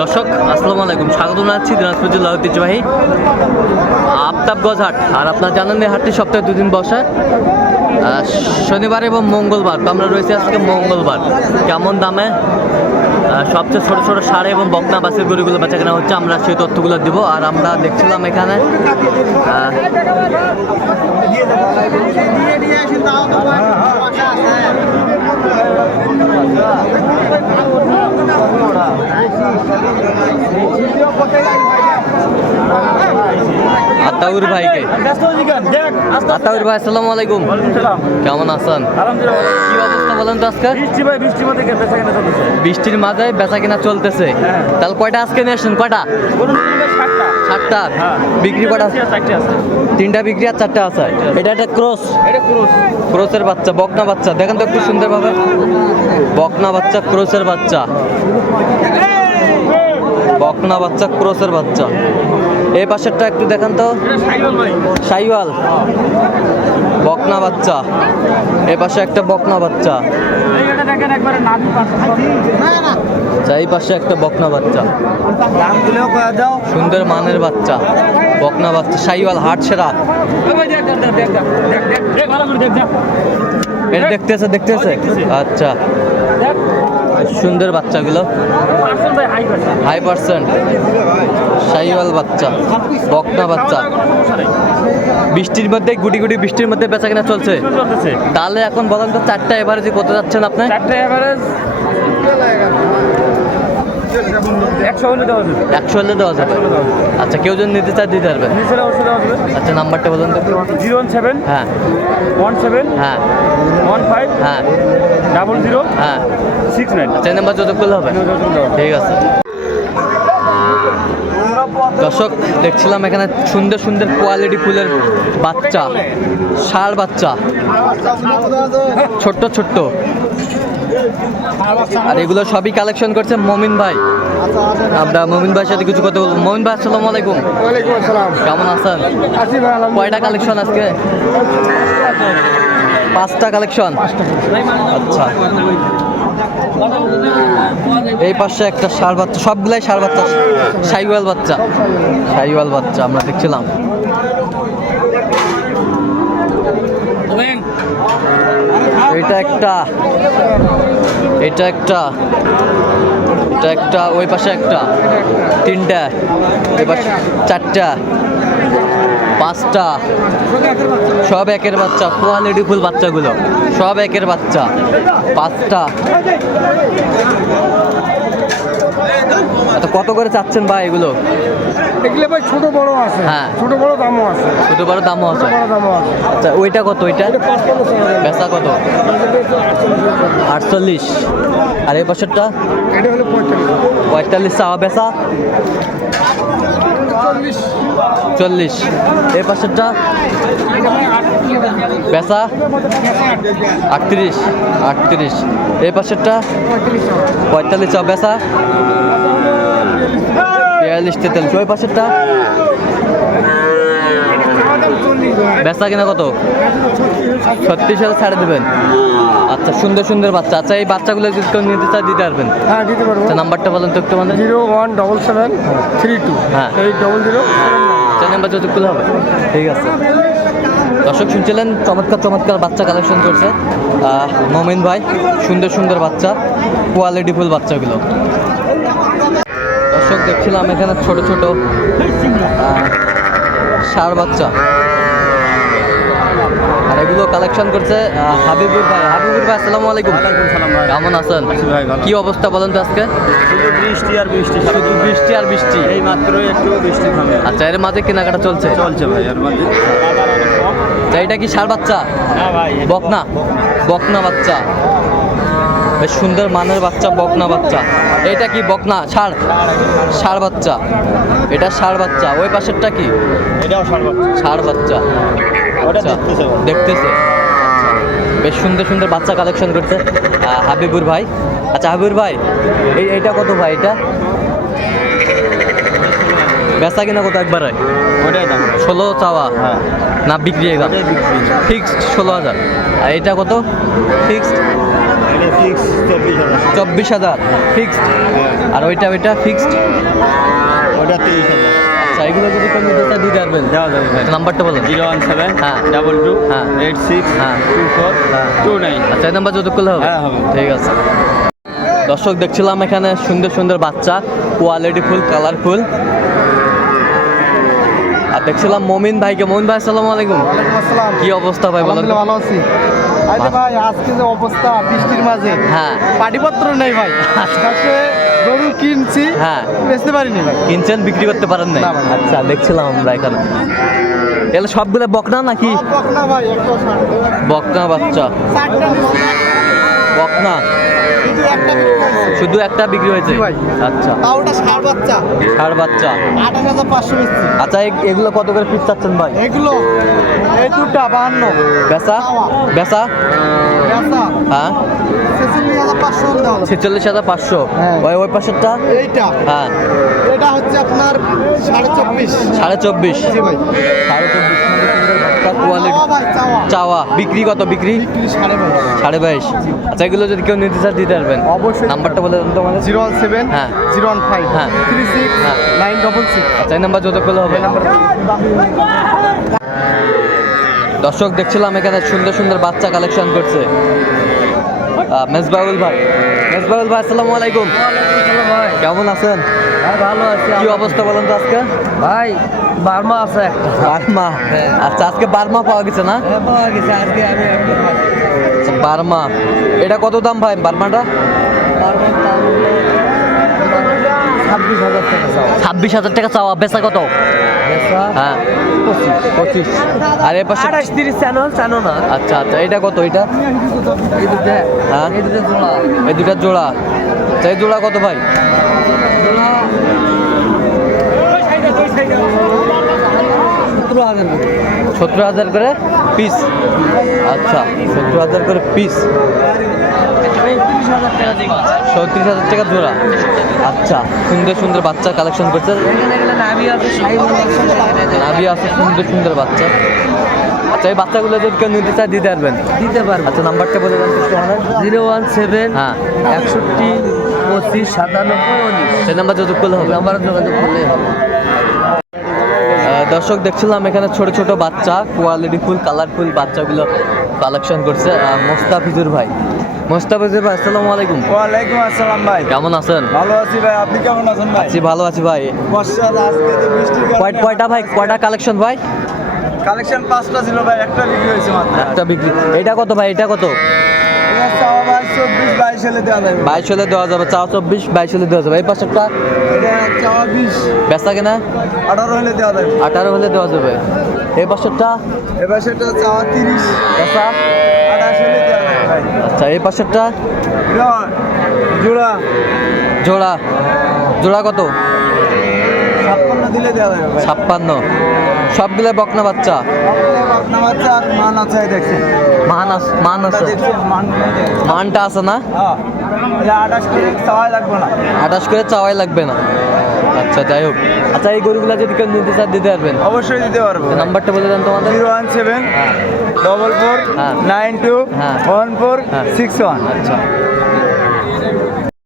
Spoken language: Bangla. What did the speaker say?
দর্শক আসসালামু আলাইকুম। স্বাগত জানাচ্ছি দিনাজপুর জেলা ঐতিহ্যবাহী আফতাবগঞ্জ হাট। আর আপনার জানেন এই হাটটি সপ্তাহে দুদিন বসে। শনিবার এবং মঙ্গলবার তো আমরা রয়েছি আজকে মঙ্গলবার। কেমন দামে? সবচেয়ে ছোটো ছোটো সারে এবং বকনা বাসের গরুগুলো বেচা কেনা হচ্ছে। আমরা সেই তথ্যগুলো দিব। আর আমরা দেখছিলাম এখানে আহ, আতাউর ভাইকে। আতাউর ভাই আসসালামু আলাইকুম। কেমন আছেন? অবস্থা? বলেন তো আজকে? বৃষ্টির মাঝে বেচা কেনা চলতেছে। তাহলে কয়টা আজকে নিয়ে আসছেন কয়টা? সাতটা। হ্যাঁ। বিক্রি কটা? তিনটা বিক্রি আর চারটা আছে। এটা একটা ক্রস। ক্রসের ক্রোসের বাচ্চা বকনা বাচ্চা। দেখেন তো একটু সুন্দরভাবে। বকনা বাচ্চা ক্রোসের বাচ্চা। বকনা বাচ্চা ক্রোসের বাচ্চা। এই পাশেরটা একটু দেখেন তো। সাইওয়াল বকনা বাচ্চা। এ পাশে একটা বকনা বাচ্চা। আচ্ছা, এই পাশে একটা বকনা বাচ্চা। সুন্দর মানের বাচ্চা। বকনা বাচ্চা। সাইওয়াল হাট সেরা। এটা দেখতেছে দেখতেছে। আচ্ছা। সুন্দর বাচ্চাগুলো। হাই পার্সেন্ট সাইওয়াল বাচ্চা বকনা বাচ্চা। বৃষ্টির মধ্যে গুটি গুটি বৃষ্টির মধ্যে বেচা কেনা চলছে। তাহলে এখন বলেন তো চারটা এভারেজে কত যাচ্ছেন আপনি? চারটা এভারেজ একশো হলে দেওয়া যাবে। একশো হলে দেওয়া যাবে আচ্ছা কেউ যদি নিতে চায় দিতে পারবে। আচ্ছা নাম্বারটা বলুন তো। জিরো ওয়ান সেভেন হ্যাঁ। ওয়ান সেভেন হ্যাঁ। ওয়ান ফাইভ হ্যাঁ। ডাবল জিরো হ্যাঁ। Six nine. চার নাম্বার যত করলে হবে? ঠিক আছে। দর্শক দেখছিলাম এখানে সুন্দর সুন্দর কোয়ালিটি ফুলের বাচ্চা ষাঁড় বাচ্চা। ছোট্ট ছোট্ট। আর এগুলো সবই কালেকশন করছে মমিন ভাই। আমরা মমিন ভাইয়ের সাথে কিছু কথা বলব। মমিন ভাই আসসালামু আলাইকুম। কেমন আছেন? কয়টা কালেকশন আজকে? পাঁচটা কালেকশন আচ্ছা। এই পাশে একটা সার বাচ্চা সবগুলাই সার বাচ্চা সাইওয়াল বাচ্চা। সাইওয়াল বাচ্চা আমরা দেখছিলাম। এটা একটা এটা একটা এটা একটা, ওই পাশে একটা, তিনটা, ওই পাশে, চারটা, পাঁচটা, সব একের বাচ্চা কোয়ালিটি ফুল বাচ্চাগুলো, সব একের বাচ্চা, পাঁচটা। কত করে চাচ্ছেন ভাই এগুলো? এগুলো ভাই ছোট বড় আছে। হ্যাঁ। ছোট বড় দামও আছে। ছোট বড় দামও আছে। বড় দামও আছে। আচ্ছা ওইটা কত ওইটা। বেচা কত? আটচল্লিশ। আর এই বছরটা এটা হলো পঁয়তাল্লিশ। পঁয়তাল্লিশ চাওয়া বেচা? চল্লিশ। এই পাশেরটা? বেচা? আটত্রিশ। আটত্রিশ। এই পাশেরটা? পঁয়তাল্লিশ বেচা? বিয়াল্লিশ তেতাল্লিশ। ওই পাশেরটা? বেচা কিনা কত? ছত্রিশ হাজার ছাড়ে দেবেন। আচ্ছা সুন্দর সুন্দর বাচ্চা। আচ্ছা এই বাচ্চাগুলো যদি কেউ নিতে চায় দিতে পারবেন? হ্যাঁ দিতে পারব। আচ্ছা নাম্বারটা বলেন তো একটু মানে zero one double seven three two. হ্যাঁ। Eight double zero. চার নাম্বার যতগুলো হবে। ঠিক আছে। দর্শক শুনছিলেন? চমৎকার চমৎকার বাচ্চা কালেকশন করছে মমিন ভাই সুন্দর সুন্দর বাচ্চা। কোয়ালিটি ফুল বাচ্চাগুলো। দেখছিলাম এখানে ছোট ছোট ষাঁড় বাচ্চা। আর এগুলো কালেকশন করছে হাবিবুর ভাই। হাবিবুর ভাই আসসালামু আলাইকুম। সালাম ভাই। কেমন আছেন? কি অবস্থা বলেন তো আজকে? বৃষ্টি আর বৃষ্টি শুধু বৃষ্টি আর বৃষ্টি। এই মাত্রই একটু বৃষ্টি থামে আচ্ছা এর মাঝে কেনাকাটা চলছে? চলছে ভাই আর মাঝে। এটা কি ষাঁড় বাচ্চা? ভাই বকনা। বকনা বাচ্চা। বেশ সুন্দর মানের বাচ্চা বকনা বাচ্চা। এটা কি বকনা? ষাঁড়। ষাঁড় বাচ্চা। এটা ষাঁড় বাচ্চা। ওই পাশেরটা কি? এটাও ষাঁড় বাচ্চা। আচ্ছা, দেখতেছে বেশ সুন্দর সুন্দর বাচ্চা কালেকশন করছে। হাবিবুর ভাই। আচ্ছা হাবিবুর ভাই এই এইটা কত ভাই এটা? বেচা কিনা কত একবারে? ওটাই দাম। ষোলো চাওয়া। হ্যাঁ। না বিক্রি হয়ে ফিক্সড ষোলো হাজার। আর এটা কত? ফিক্সড? এটা ফিক্স চব্বিশ হাজার। ফিক্সড আর ওইটা ওইটা ফিক্সড ওটা তেইশ হাজার। আচ্ছা এগুলো যদি কোনো নিতে চায় দিতে পারবেন দেওয়া যাবে ভাই। নাম্বারটা বলেন। জিরো ওয়ান সেভেন হ্যাঁ। ডাবল টু হ্যাঁ। এইট সিক্স হ্যাঁ। টু ফোর হ্যাঁ। Two nine. আচ্ছা এই নাম্বার যত করলে হবে? হ্যাঁ, হবে। ঠিক আছে। দর্শক দেখছিলাম এখানে সুন্দর সুন্দর বাচ্চা। কোয়ালিটি ফুল কালারফুল আর দেখছিলাম মমিন ভাইকে। মমিন ভাই আসসালামু আলাইকুম। কি অবস্থা ভাই ভালো আছি। আরে ভাই আজকে যে অবস্থা বৃষ্টির মাঝে। হ্যাঁ। পাটিপত্র নেই ভাই। আজকে গরু কিনছি হ্যাঁ। বেচতে পারিনি ভাই। কিনছেন বিক্রি করতে পারেন না আচ্ছা দেখছিলাম আমরা এখানে। এগুলো সবগুলো বকনা নাকি? বকনা ভাই বকনা বাচ্চা। বকনা। শুধু একটা বিক্রি হয়েছে। আচ্ছা। ওটা ষাট বাচ্চা। ষাট বাচ্চা। আঠাশ হাজার পাঁচশো আচ্ছা এগুলো কত করে পিস চাচ্ছেন ভাই? এগুলো এই দুটা বাহান্ন। বেচা? বেচা? হ্যাঁ। ছেচল্লিশ হাজার পাঁচশো হ্যাঁ। ওই ওই পাশেরটা? এইটা। হ্যাঁ। এটা হচ্ছে আপনার সাড়ে চব্বিশ। সাড়ে চব্বিশ। সাড়ে চব্বিশ। কোয়ালিটি চাওয়া বিক্রি কত? বিক্রি? সাড়ে বাইশ। সাড়ে বাইশ। আচ্ছা এগুলো যদি কেউ নিতে চায় দিতে পারবেন। অবশ্যই। নাম্বারটা বলে দেন তো জিরো ওয়ান সেভেন হ্যাঁ। জিরো ওয়ান ফাইভ হ্যাঁ। থ্রি সিক্স হ্যাঁ। Nine double six. আচ্ছা এই নাম্বার যত করলে হবে। দর্শক দেখছিলাম এখানে সুন্দর সুন্দর বাচ্চা কালেকশন করছে। মেজবাউল ভাই। মেজবাউল ভাই আসসালামু আলাইকুম। কেমন আছেন? ভালো আছে কি অবস্থা বলেন তো আজকে? ভাই বার্মা আছে একটা। বার্মা? আচ্ছা আজকে বার্মা পাওয়া গেছে না? হ্যাঁ, পাওয়া গেছে আজকে আমি। আচ্ছা, বার্মা। এটা কত দাম ভাই বার্মাটা? ছাব্বিশ হাজার টাকা চাওয়া। বেচা কত? বেচা হ্যাঁ। পঁচিশ। পঁচিশ। আর এ পাশে আঠাশ তিরিশ না। আচ্ছা আচ্ছা এটা কত এটা? হ্যাঁ। এই দুটা জোড়া। জোড়া আচ্ছা জোড়া কত ভাই? সত্তর হাজার করে। পিস আচ্ছা সত্তর হাজার করে পিস চৌত্রিশ হাজার টাকা জোড়া। আচ্ছা সুন্দর সুন্দর বাচ্চা কালেকশন করছে। নাভি আছে সুন্দর সুন্দর বাচ্চা। আচ্ছা এই বাচ্চাগুলো যদি কেউ নিতে চায় দিতে পারবেন। দিতে পারবেন আচ্ছা নাম্বারটা বলে দেন। জিরো ওয়ান সেভেন হ্যাঁ। একষট্টি পঁচিশ সাতানব্বই উনিশ। সেই নাম্বার করলে হবে? নাম্বার যোগাযোগ করলেই হবে। দর্শক দেখছিলাম এখানে ছোট ছোট বাচ্চা কোয়ালিটি ফুল কালারফুল বাচ্চাগুলো কালেকশন করছে। মোস্তাফিজুর ভাই। মোস্তাফিজুর ভাই আসসালামু আলাইকুম। ওয়ালাইকুম আসসালাম ভাই। কেমন আছেন? ভালো আছি ভাই আপনি কেমন আছেন ভাই? আছি ভালো আছি ভাই। কয়টা ভাই? কয়টা কালেকশন ভাই? কালেকশন পাঁচটা ছিল ভাই একটা বিক্রি হয়েছে মাত্র। একটা বিক্রি। এটা কত ভাই? এটা কত? ভাই বাইশ হলে দেওয়া যাবে। চা চব্বিশ বাইশ হলে দেওয়া যাবে। এই বিশ। বেচা কেনা? আঠারো হলে দেওয়া যাবে। আঠারো হলে দেওয়া যাবে। এই পাঁচটা এবার সেটা চাওয়া তিরিশ। বেচা? আঠাশ হলে দেওয়া যাবে আচ্ছা এই পাঁচটা এটা জোড়া। জোড়া। জোড়া। কত? ছাপ্পান্ন দিলে দেওয়া যাবে ছাপ্পান্ন। সবগুলো বকনা বাচ্চা। আপনার বাচ্চা আর মান আছে দেখছেন। মান আছে মান আছে। মানটা আছে না? হ্যাঁ। আঠাশ করে চাওয়াই লাগবে না। আঠাশ করে চাওয়াই লাগবে না। আচ্ছা যাই হোক। আচ্ছা এই গরুগুলা যদি কেউ নিতে চায় দিতে পারবেন? অবশ্যই দিতে পারব। নাম্বারটা বলে দেন তোমাদের। Zero one seven double four হ্যাঁ। নাইন টু হ্যাঁ। ওয়ান ফোর হ্যাঁ। Six one. আচ্ছা।